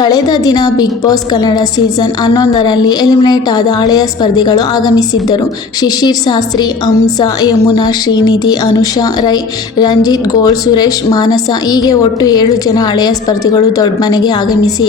ಕಳೆದ ದಿನ big boss Kannada season ಹನ್ನೊಂದರಲ್ಲಿ ಎಲಿಮಿನೇಟ್ ಆದ ಹಳೆಯ ಸ್ಪರ್ಧಿಗಳು ಆಗಮಿಸಿದ್ದರು. ಶಿಶಿರ್ ಶಾಸ್ತ್ರಿ, ಹಂಸ, ಯಮುನಾ, ಶ್ರೀನಿಧಿ, ಅನುಷಾ ರೈ, ರಂಜಿತ್ ಗೋಳ್, ಸುರೇಶ್, ಮಾನಸ ಹೀಗೆ ಒಟ್ಟು ಏಳು ಜನ ಹಳೆಯ ಸ್ಪರ್ಧಿಗಳು ದೊಡ್ಡ ಮನೆಗೆ ಆಗಮಿಸಿ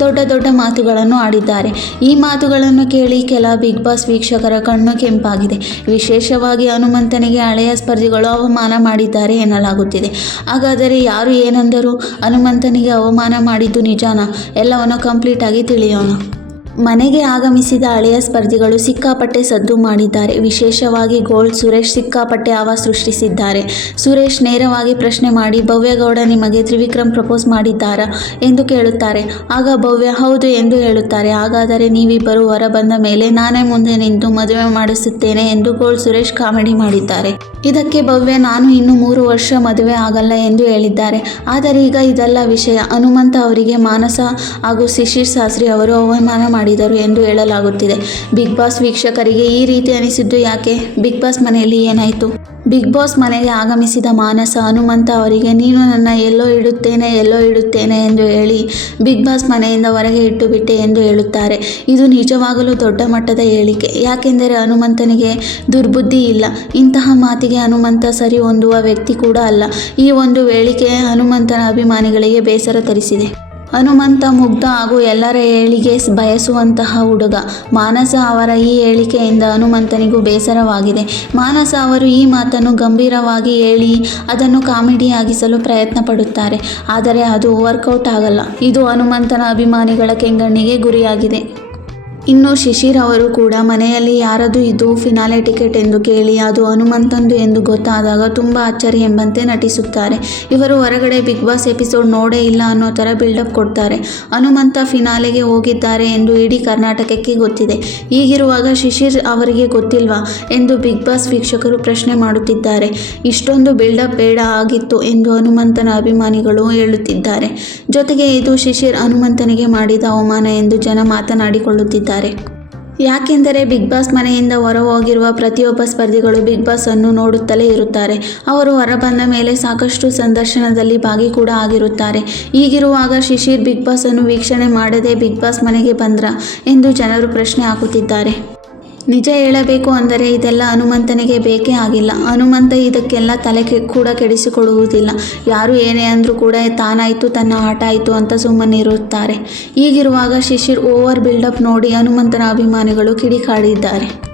ದೊಡ್ಡ ದೊಡ್ಡ ಮಾತುಗಳನ್ನು ಆಡಿದ್ದಾರೆ. ಈ ಮಾತುಗಳನ್ನು ಕೇಳಿ ಕೆಲ ಬಿಗ್ ಬಾಸ್ ವೀಕ್ಷಕರ ಕಣ್ಣು ಕೆಂಪಾಗಿದೆ. ವಿಶೇಷವಾಗಿ ಹನುಮಂತನಿಗೆ ಹಳೆಯ ಸ್ಪರ್ಧಿಗಳು ಅವಮಾನ ಮಾಡಿದ್ದಾರೆ ಎನ್ನಲಾಗುತ್ತಿದೆ. ಹಾಗಾದರೆ ಯಾರು ಏನಂದರು? ಹನುಮಂತನಿಗೆ ಅವಮಾನ ಮಾಡಿದ್ದು ನಿಜಾನಾ? ಎಲ್ಲವನ್ನು ಕಂಪ್ಲೀಟಾಗಿ ತಿಳಿಯೋಣ. ಮನೆಗೆ ಆಗಮಿಸಿದ ಹಳೆಯ ಸ್ಪರ್ಧಿಗಳು ಸಿಕ್ಕಾಪಟ್ಟೆ ಸದ್ದು ಮಾಡಿದ್ದಾರೆ. ವಿಶೇಷವಾಗಿ ಗೋಲ್ಡ್ ಸುರೇಶ್ ಸಿಕ್ಕಾಪಟ್ಟೆ ಆವ ಸೃಷ್ಟಿಸಿದ್ದಾರೆ. ಸುರೇಶ್ ನೇರವಾಗಿ ಪ್ರಶ್ನೆ ಮಾಡಿ, ಭವ್ಯಗೌಡ ನಿಮಗೆ ತ್ರಿವಿಕ್ರಮ್ ಪ್ರಪೋಸ್ ಮಾಡಿದ್ದಾರಾ ಎಂದು ಕೇಳುತ್ತಾರೆ. ಆಗ ಭವ್ಯ, ಹೌದು ಎಂದು ಹೇಳುತ್ತಾರೆ. ಹಾಗಾದರೆ ನೀವಿಬ್ಬರು ಹೊರ ಬಂದ ಮೇಲೆ ನಾನೇ ಮುಂದೆ ನಿಂತು ಮದುವೆ ಮಾಡಿಸುತ್ತೇನೆ ಎಂದು ಗೋಲ್ಡ್ ಸುರೇಶ್ ಕಾಮಿಡಿ ಮಾಡಿದ್ದಾರೆ. ಇದಕ್ಕೆ ಭವ್ಯ, ನಾನು ಇನ್ನು ಮೂರು ವರ್ಷ ಮದುವೆ ಆಗಲ್ಲ ಎಂದು ಹೇಳಿದ್ದಾರೆ. ಆದರೆ ಈಗ ಇದೆಲ್ಲ ವಿಷಯ ಹನುಮಂತ ಅವರಿಗೆ ಮಾನಸ ಹಾಗೂ ಶಿಶಿರ್ ಶಾಸ್ತ್ರಿ ಅವರು ಅವಮಾನ ಮಾಡಿದರು ಎಂದು ಹೇಳಲಾಗುತ್ತಿದೆ. ಬಿಗ್ ಬಾಸ್ ವೀಕ್ಷಕರಿಗೆ ಈ ರೀತಿ ಅನಿಸಿದ್ದು ಯಾಕೆ? ಬಿಗ್ ಬಾಸ್ ಮನೆಯಲ್ಲಿ ಏನಾಯಿತು? ಬಿಗ್ ಬಾಸ್ ಮನೆಗೆ ಆಗಮಿಸಿದ ಮಾನಸ ಹನುಮಂತ ಅವರಿಗೆ, ನೀನು ನನ್ನ ಎಲ್ಲೋ ಇಡುತ್ತೇನೆ ಎಲ್ಲೋ ಇಡುತ್ತೇನೆ ಎಂದು ಹೇಳಿ ಬಿಗ್ ಬಾಸ್ ಮನೆಯಿಂದ ಹೊರಗೆ ಇಟ್ಟು ಬಿಟ್ಟೆ ಎಂದು ಹೇಳುತ್ತಾರೆ. ಇದು ನಿಜವಾಗಲೂ ದೊಡ್ಡ ಮಟ್ಟದ ಹೇಳಿಕೆ. ಯಾಕೆಂದರೆ ಹನುಮಂತನಿಗೆ ದುರ್ಬುದ್ಧಿ ಇಲ್ಲ. ಇಂತಹ ಮಾತಿಗೆ ಹನುಮಂತ ಸರಿ ಹೊಂದುವ ವ್ಯಕ್ತಿ ಕೂಡ ಅಲ್ಲ. ಈ ಒಂದು ಹೇಳಿಕೆ ಹನುಮಂತನ ಅಭಿಮಾನಿಗಳಿಗೆ ಬೇಸರ ತರಿಸಿದೆ. ಹನುಮಂತ ಮುಗ್ಧ ಹಾಗೂ ಎಲ್ಲರ ಏಳಿಗೆ ಬಯಸುವಂತಹ ಹುಡುಗ. ಮಾನಸ ಅವರ ಈ ಹೇಳಿಕೆಯಿಂದ ಹನುಮಂತನಿಗೂ ಬೇಸರವಾಗಿದೆ. ಮಾನಸ ಅವರು ಈ ಮಾತನ್ನು ಗಂಭೀರವಾಗಿ ಹೇಳಿ ಅದನ್ನು ಕಾಮಿಡಿಯಾಗಿಸಲು ಪ್ರಯತ್ನ ಪಡುತ್ತಾರೆ ಆದರೆ ಅದು ವರ್ಕೌಟ್ ಆಗಲ್ಲ. ಇದು ಹನುಮಂತನ ಅಭಿಮಾನಿಗಳ ಕೆಂಗಣ್ಣಿಗೆ ಗುರಿಯಾಗಿದೆ. ಇನ್ನು ಶಿಶಿರ್ ಅವರು ಕೂಡ ಮನೆಯಲ್ಲಿ ಯಾರದು ಇದು ಫಿನಾಲೆ ಟಿಕೆಟ್ ಎಂದು ಕೇಳಿ, ಅದು ಹನುಮಂತಂದು ಎಂದು ಗೊತ್ತಾದಾಗ ತುಂಬ ಅಚ್ಚರಿ ಎಂಬಂತೆ ನಟಿಸುತ್ತಾರೆ. ಇವರು ಹೊರಗಡೆ ಬಿಗ್ ಬಾಸ್ ಎಪಿಸೋಡ್ ನೋಡೇ ಇಲ್ಲ ಅನ್ನೋ ಥರ ಬಿಲ್ಡಪ್ ಕೊಡ್ತಾರೆ. ಹನುಮಂತ ಫಿನಾಲೆಗೆ ಹೋಗಿದ್ದಾರೆ ಎಂದು ಇಡೀ ಕರ್ನಾಟಕಕ್ಕೆ ಗೊತ್ತಿದೆ. ಹೀಗಿರುವಾಗ ಶಿಶಿರ್ ಅವರಿಗೆ ಗೊತ್ತಿಲ್ವಾ ಎಂದು ಬಿಗ್ ಬಾಸ್ ವೀಕ್ಷಕರು ಪ್ರಶ್ನೆ ಮಾಡುತ್ತಿದ್ದಾರೆ. ಇಷ್ಟೊಂದು ಬಿಲ್ಡಪ್ ಬೇಡ ಆಗಿತ್ತು ಎಂದು ಹನುಮಂತನ ಅಭಿಮಾನಿಗಳು ಹೇಳುತ್ತಿದ್ದಾರೆ. ಜೊತೆಗೆ ಇದು ಶಿಶಿರ್ ಹನುಮಂತನಿಗೆ ಮಾಡಿದ ಅವಮಾನ ಎಂದು ಜನ ಮಾತನಾಡಿಕೊಳ್ಳುತ್ತಿದ್ದಾರೆ. ಯಾಕೆಂದರೆ ಬಿಗ್ ಬಾಸ್ ಮನೆಯಿಂದ ಹೊರ ಹೋಗಿರುವ ಪ್ರತಿಯೊಬ್ಬ ಸ್ಪರ್ಧಿಗಳು ಬಿಗ್ ಬಾಸ್ ಅನ್ನು ನೋಡುತ್ತಲೇ ಇರುತ್ತಾರೆ. ಅವರು ಹೊರಬಂದ ಮೇಲೆ ಸಾಕಷ್ಟು ಸಂದರ್ಶನದಲ್ಲಿ ಭಾಗಿ ಕೂಡ ಆಗಿರುತ್ತಾರೆ. ಹೀಗಿರುವಾಗ ಶಿಶಿರ್ ಬಿಗ್ ಬಾಸ್ ಅನ್ನು ವೀಕ್ಷಣೆ ಮಾಡದೆ ಬಿಗ್ ಬಾಸ್ ಮನೆಗೆ ಬಂದ್ರ ಎಂದು ಜನರು ಪ್ರಶ್ನೆ ಹಾಕುತ್ತಿದ್ದಾರೆ. ನಿಜ ಹೇಳಬೇಕು ಅಂದರೆ ಇದೆಲ್ಲ ಹನುಮಂತನಿಗೆ ಬೇಕೇ ಆಗಿಲ್ಲ. ಹನುಮಂತ ಇದಕ್ಕೆಲ್ಲ ತಲೆ ಕೆ, ಕೂಡ ಕೆಡಿಸಿಕೊಡುವುದಿಲ್ಲ ಯಾರು ಏನೇ ಅಂದರೂ ಕೂಡ ತಾನಾಯಿತು, ತನ್ನ ಆಟ ಆಯಿತು ಅಂತ ಸುಮ್ಮನಿರುತ್ತಾರೆ ಹೀಗಿರುವಾಗ ಶಿಶಿರ್ ಓವರ್ ಬಿಲ್ಡಪ್ ನೋಡಿ ಹನುಮಂತನ ಅಭಿಮಾನಿಗಳು ಕಿಡಿಕಾಡಿದ್ದಾರೆ.